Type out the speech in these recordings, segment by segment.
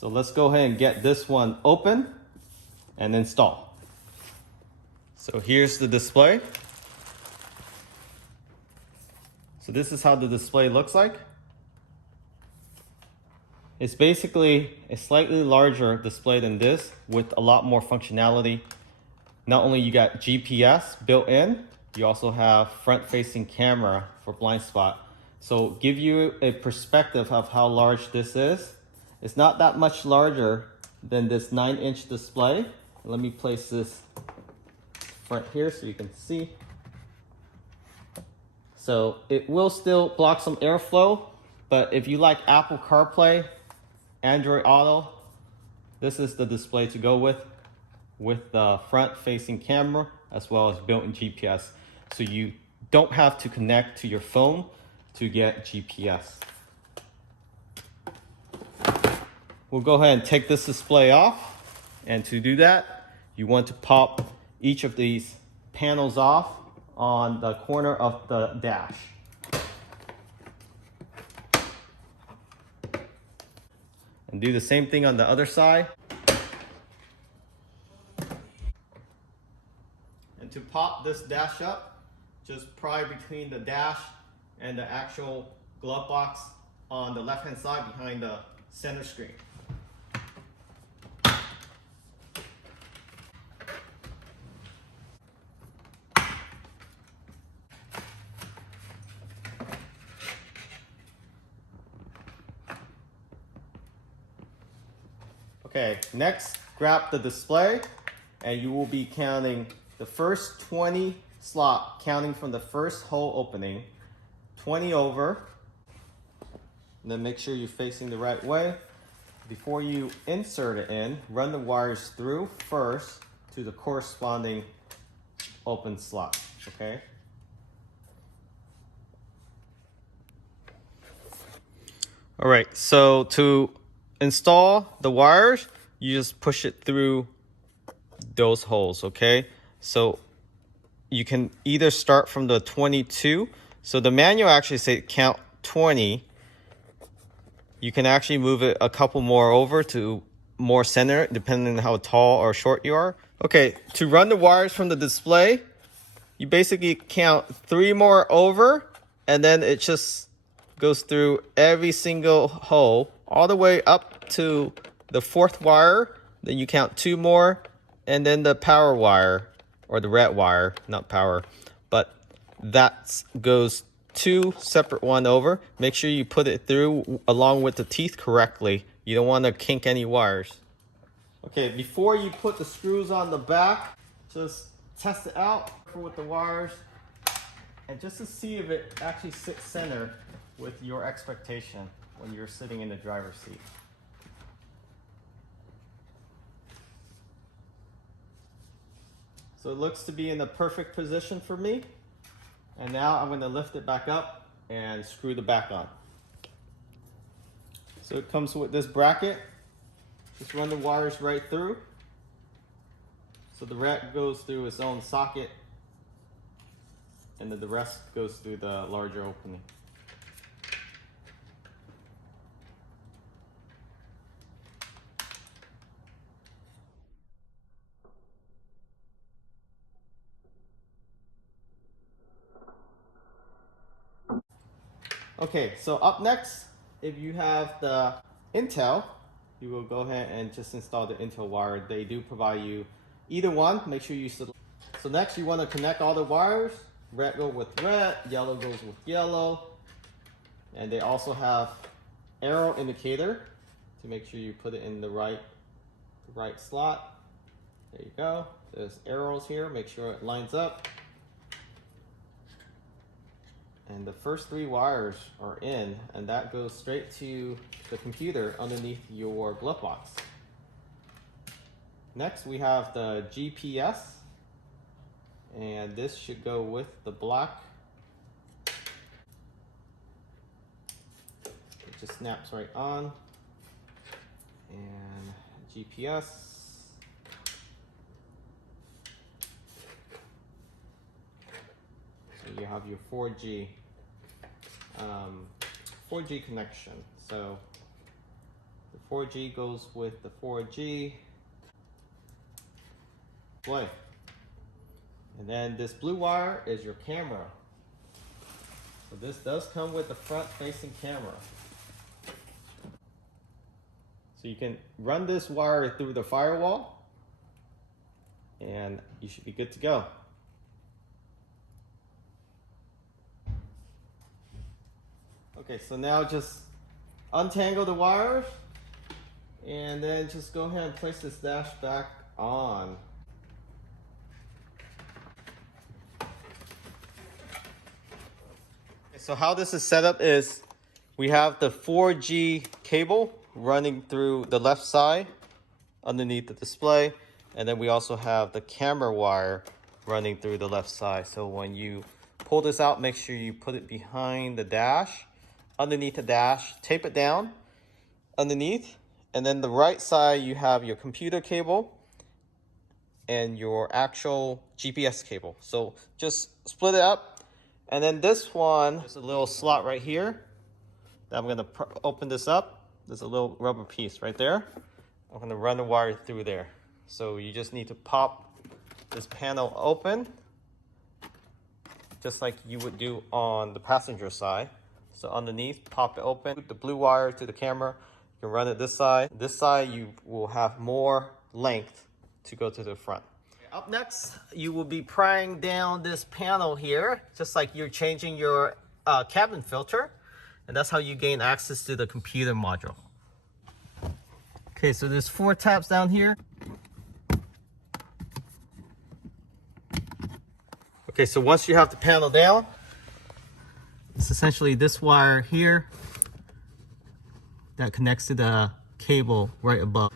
So let's go ahead and get this one open and install. So here's the display. So this is how the display looks like. It's basically a slightly larger display than this with a lot more functionality. Not only you got GPS built in, you also have front-facing camera for blind spot. So give you a perspective of how large this is. It's not that much larger than this 9-inch display. Let me place this front here so you can see. So it will still block some airflow, but if you like Apple CarPlay, Android Auto, this is the display to go with the front-facing camera as well as built-in GPS. So you don't have to connect to your phone to get GPS. We'll go ahead and take this display off. And to do that, you want to pop each of these panels off on the corner of the dash. And do the same thing on the other side. And to pop this dash up, just pry between the dash and the actual glove box on the left-hand side behind the center screen. Okay, next grab the display and you will be counting the first 20 slot, counting from the first hole opening, 20 over. And then make sure you're facing the right way. Before you insert it in, run the wires through first to the corresponding open slot, okay? All right, so to install the wires, you just push it through those holes, okay? So you can either start from the 22. So the manual actually says count 20. You can actually move it a couple more over to more center, depending on how tall or short you are. Okay, to run the wires from the display, you basically count 3 more over, and then it just goes through every single hole all the way up to the 4th wire. Then you count 2 more, and then the power wire, or the red wire, not power, but that goes 2 separate one over. Make sure you put it through along with the teeth correctly. You don't want to kink any wires. Okay, before you put the screws on the back, just test it out with the wires and just to see if it actually sits center with your expectation when you're sitting in the driver's seat. So it looks to be in the perfect position for me. And now I'm going to lift it back up and screw the back on. So it comes with this bracket. Just run the wires right through. So the red goes through its own socket, and then the rest goes through the larger opening. Okay, so up next, if you have the Intel, you will go ahead and just install the Intel wire. They do provide you either one. Make sure you select. So next you want to connect all the wires. Red goes with red, yellow goes with yellow. And they also have arrow indicator to make sure you put it in the right slot. There you go. There's arrows here. Make sure it lines up. And the first 3 wires are in, and that goes straight to the computer underneath your glove box. Next, we have the GPS, and this should go with the black. It just snaps right on. And GPS. So you have your 4G connection. So The 4G goes with the 4G display. And then this blue wire is your camera. So this does come with the front-facing camera. So you can run this wire through the firewall and you should be good to go. Okay, so now just untangle the wires and then just go ahead and place this dash back on. So how this is set up is we have the 4G cable running through the left side underneath the display, and then we also have the camera wire running through the left side. So when you pull this out, make sure you put it behind the dash, underneath the dash, tape it down underneath, and then the right side you have your computer cable and your actual GPS cable. So just split it up. And then this one, there's a little slot right here that I'm gonna open this up. There's a little rubber piece right there. I'm gonna run the wire through there. So you just need to pop this panel open, just like you would do on the passenger side. So underneath, pop it open. The blue wire to the camera, you can run it this side. This side, you will have more length to go to the front. Up next, you will be prying down this panel here, just like you're changing your cabin filter. And that's how you gain access to the computer module. Okay, so there's 4 tabs down here. Okay, so once you have the panel down, it's essentially this wire here that connects to the cable right above.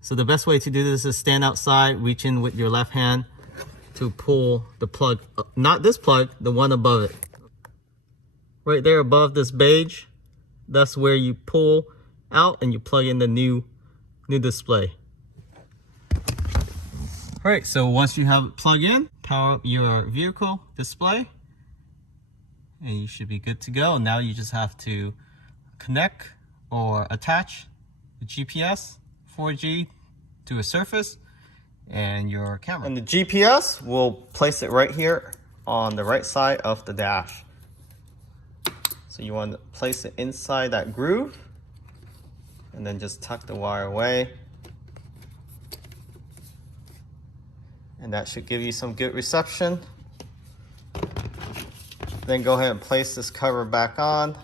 So the best way to do this is stand outside, reach in with your left hand to pull the plug, not this plug, the one above it. Right there above this beige, that's where you pull out and you plug in the new display. All right, so once you have it plugged in, power up your vehicle display and you should be good to go. Now you just have to connect or attach the GPS 4G to a surface and your camera. And the GPS, we'll place it right here on the right side of the dash. So you want to place it inside that groove and then just tuck the wire away. And that should give you some good reception. Then go ahead and place this cover back on.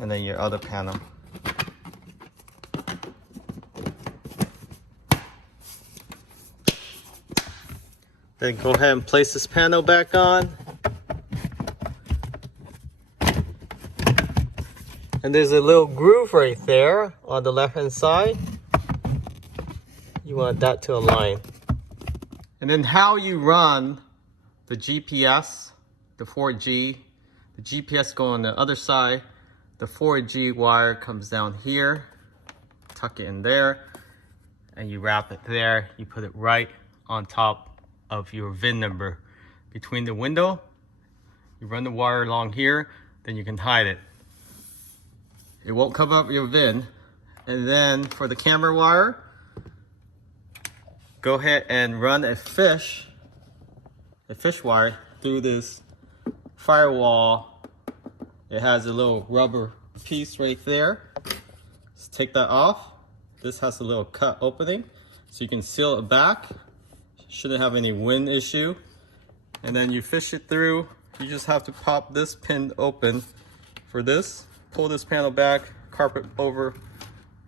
And then your other panel. Then go ahead and place this panel back on. And there's a little groove right there on the left hand side. You want that to align. And then how you run the GPS, the 4G, the GPS go on the other side. The 4G wire comes down here, tuck it in there, and you wrap it there. You put it right on top of your VIN number. Between the window, you run the wire along here, then you can hide it. It won't cover up your VIN. And then for the camera wire, go ahead and run a fish wire through this firewall. It has a little rubber piece right there. Let's take that off. This has a little cut opening, so you can seal it back. Shouldn't have any wind issue. And then you fish it through. You just have to pop this pin open for this. Pull this panel back, carpet over,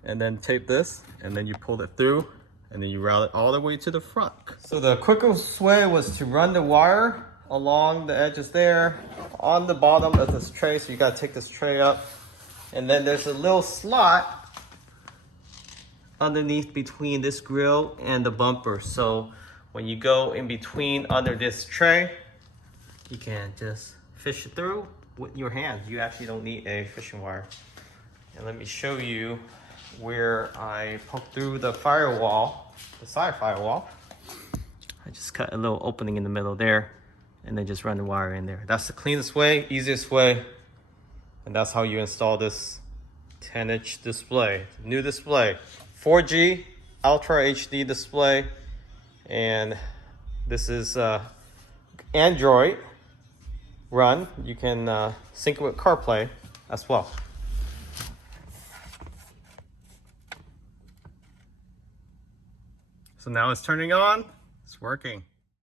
and then tape this. And then you pull it through, and then you route it all the way to the front. So the quickest way was to run the wire along the edges there on the bottom of this tray. So you gotta take this tray up, and then there's a little slot underneath between this grill and the bumper. So when you go in between under this tray, you can just fish it through with your hands. You actually don't need a fishing wire. And let me show you where I poked through the firewall, the side firewall. just cut a little opening in the middle there, and then just run the wire in there. That's the cleanest way, easiest way, and that's how you install this 10-inch display. New display, 4G Ultra HD display, and this is Android run. You can sync it with CarPlay as well. So now it's turning on, it's working.